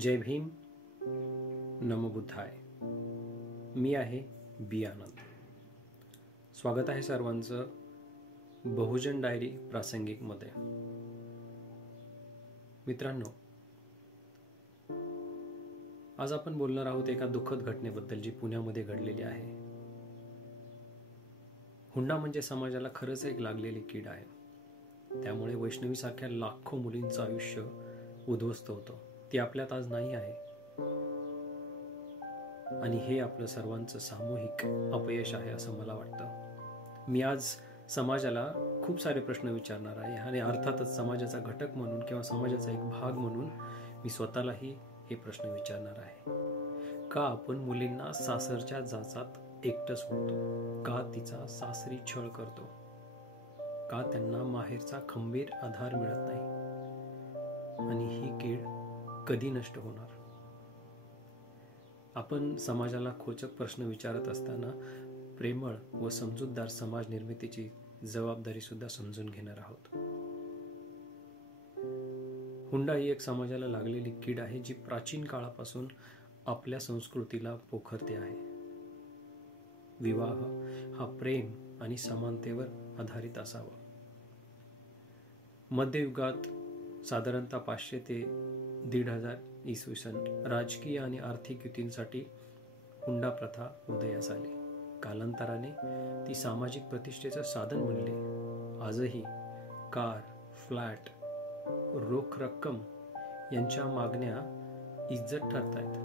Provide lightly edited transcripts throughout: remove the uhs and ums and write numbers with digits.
जय भीम, नमो बुद्धाय. मी आहे बी आनंद. स्वागत आहे सर्वांचं बहुजन डायरी प्रासंगिकमध्ये. मित्रांनो, आज आपण बोलणार आहोत एका दुःखद घटनेबद्दल जी पुण्यामध्ये घडलेली आहे. हुंडा म्हणजे समाजाला खरंच एक लागलेली कीड आहे. त्यामुळे वैष्णवीसारख्या लाखो मुलींचं आयुष्य उद्ध्वस्त होतं. ती आपल्यात आज नाही आहे आणि हे आपलं सर्वांचं सामूहिक अपयश आहे असं मला वाटतं. मी आज समाजाला खूप सारे प्रश्न विचारणार आहे आणि अर्थातच समाजाचा घटक म्हणून किंवा समाजाचा एक भाग म्हणून मी स्वतःलाही हे प्रश्न विचारणार आहे. का आपण मुलींना सासरच्या जाचात एकटं सोडतो? का तिचा सासरी छळ करतो? का त्यांना माहेरचा खंबीर आधार मिळत नाही? आणि ही कीड कधी नष्ट होणार? आपण समाजाला खोचक प्रश्न विचारत असताना प्रेमळ व समजूतदार समाज निर्मितीची जबाबदारी सुद्धा समजून घेणार आहोत. हुंडा ही एक समाजाला लागलेली कीड आहे जी प्राचीन काळापासून आपल्या संस्कृतीला पोखरते आहे. विवाह हा प्रेम आणि समानतेवर आधारित असावा. मध्ययुगात साधारणतः 500 ते 1500 इसवी सन राजकीय आणि आर्थिक युतींसाठी हुंडा प्रथा उदयास आली. कालांतराने ती सामाजिक प्रतिष्ठेचं साधन बनले. आजही कार, फ्लॅट, रोख रक्कम यांच्या मागण्या इज्जत ठरतायत.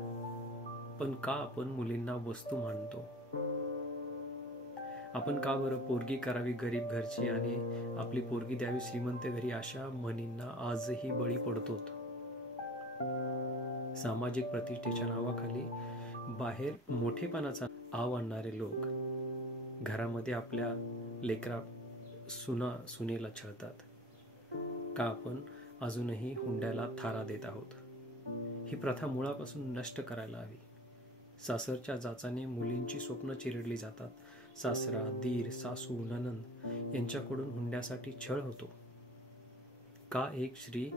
पण का आपण मुलींना वस्तू मानतो? आपण का बरं पोरगी करावी गरीब घरची आणि आपली पोरगी द्यावी श्रीमंत घरी अशा म्हणींना आजही बळी पडतो? सामाजिक प्रतिष्ठेच्या नावाखाली बाहेर मोठेपणाचा आव आणणारे लोक घरामध्ये आपल्या लेकरा सुनेला छळतात. का आपण अजूनही हुंड्याला थारा देत आहोत? ही प्रथा मुळापासून नष्ट करायला हवी. सासरच्या जाचाने मुलींची स्वप्न चिरडली जातात. सासरा, दीर, सासू, नणंद यांच्याकडून हुंड्यासाठी छळ होतो. का एक स्त्री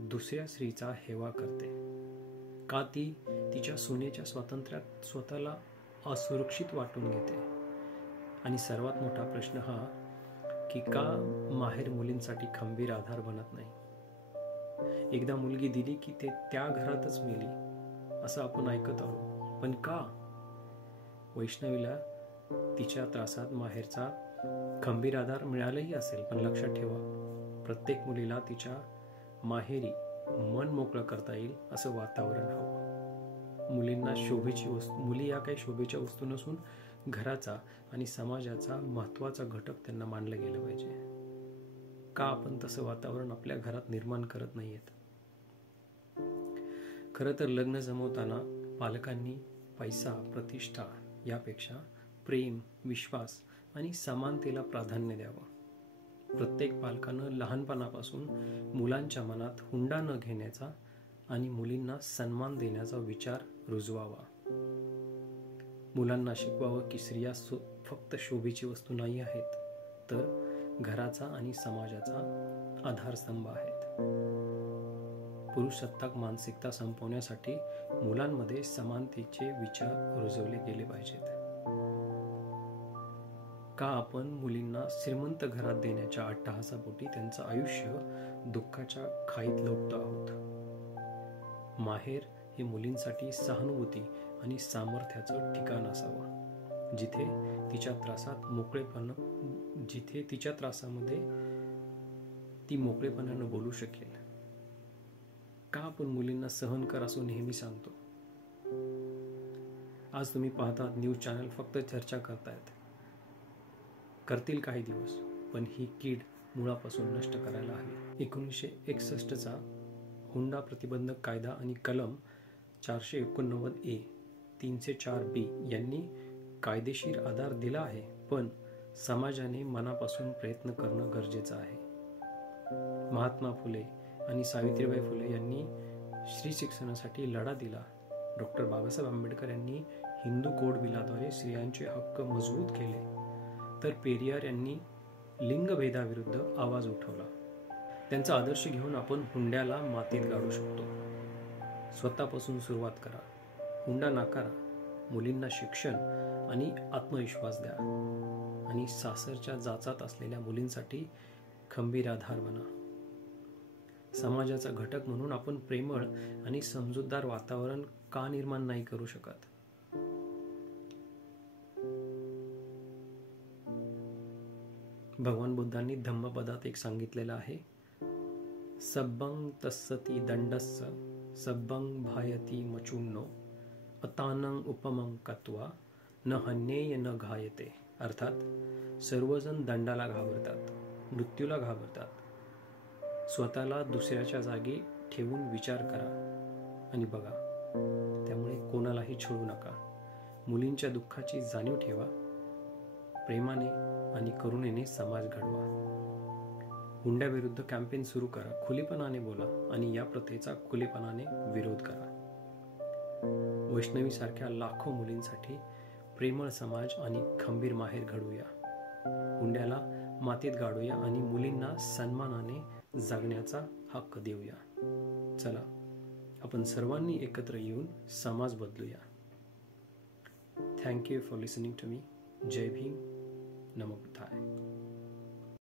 दुसऱ्या स्त्रीचा हेवा करते? का ती तिच्या सुनेच्या स्वातंत्र्यात स्वतःला असुरक्षित वाटून घेते? आणि सर्वात मोठा प्रश्न हा की का माहेर मुलींसाठी खंबीर आधार बनत नाही? एकदा मुलगी दिली की ते त्या घरातच मेली असं आपण ऐकत आहोत. पण का? वैष्णवीला तिच्या त्रासात माहेरचा खंबीर आधार मिळालाही असेल, पण लक्षात ठेवा, प्रत्येक मुलीला तिच्या माहेरी मन मोकळं करता येईल असं वातावरण हवं. मुलींना शोभेची वस्तू, मुली या काही शोभेच्या वस्तू नसून घराचा आणि समाजाचा महत्त्वाचा घटक त्यांना मानलं गेलं पाहिजे. का आपण तसं वातावरण आपल्या घरात निर्माण करत नाहीयेत? खरं तर लग्न जमवताना पालकांनी पैसा, प्रतिष्ठा यापेक्षा प्रेम, विश्वास आणि समानतेला प्राधान्य द्यावं. प्रत्येक पालकानं लहानपणापासून मुलांच्या मनात हुंडा न घेण्याचा आणि मुलींना सन्मान देण्याचा विचार रुजवावा. मुलांना शिकवावं की स्त्रिया फक्त शोभेची वस्तू नाही आहेत, तर घराचा आणि समाजाचा आधारस्तंभ आहेत. पुरुषसत्ताक मानसिकता संपवण्यासाठी मुलांमध्ये समानतेचे विचार रुजवले गेले पाहिजेत. का आपण मुलींना श्रीमंत घरात देण्याच्या अट्टहासापोटी त्यांचं आयुष्य दुःखाच्या खाईत लोटतो आहोत? माहेर हे मुलींसाठी सहानुभूती आणि सामर्थ्याचं ठिकाण असावं, जिथे तिच्या त्रासामध्ये ती मोकळेपणानं बोलू शकेल. का आपण मुलींना सहन कर असं नेहमी सांगतो? आज तुम्ही पाहतात न्यूज चॅनल फक्त चर्चा करतील काही दिवस, पण ही कीड मुळापासून नष्ट करायला हवी. 1961चा हुंडा प्रतिबंधक कायदा आणि कलम 489A, 304B यांनी कायदेशीर आधार दिला आहे, पण समाजाने मनापासून प्रयत्न करणं गरजेचं आहे. महात्मा फुले आणि सावित्रीबाई फुले यांनी स्त्री शिक्षणासाठी लढा दिला. डॉक्टर बाबासाहेब आंबेडकर यांनी हिंदू कोड बिलाद्वारे स्त्रियांचे हक्क मजबूत केले. तर पेरियार यांनी लिंगभेदाविरुद्ध आवाज उठवला. त्यांचा आदर्श घेऊन आपण हुंड्याला मातीत गाडू शकतो. स्वतःपासून सुरुवात करा. हुंडा नाकारा. मुलींना शिक्षण आणि आत्मविश्वास द्या. आणि सासरच्या जाचात असलेल्या मुलींसाठी खंबीर आधार बना. समाजाचा घटक म्हणून आपण प्रेमळ आणि समजूतदार वातावरण का निर्माण नाही करू शकत? भगवान बुद्धांनी धम्मपदात एक सांगितलेलं आहे, सब्बं तस्सती दंडस्स सब्बं भायती मचून्नो अतानं उपमं कत्वा न हन्येय न घायते. अर्थात सर्वजण दंडाला घाबरतात, मृत्यूला घाबरतात. स्वतःला दुसऱ्याच्या जागी ठेवून विचार करा आणि बघा. त्यामुळे कोणालाही छळू नका. मुलींच्या दुःखाची जाणीव ठेवा. प्रेमाने आणि करुणेने समाज घडवा. हुंड्याविरुद्ध कॅम्पेन सुरू करा. खुलेपणाने बोला आणि या प्रथेचा खुलेपणाने विरोध करा. वैष्णवी सारख्या लाखो मुलींसाठी प्रेमळ समाज आणि खंबीर माहेर घडवूया. हुंड्याला मातीत गाडूया आणि मुलींना सन्मानाने जगण्याचा हक्क देऊया. चला, आपण सर्वांनी एकत्र येऊन समाज बदलूया. Thank you for listening to me. जय भीम. नमो बुद्धाय.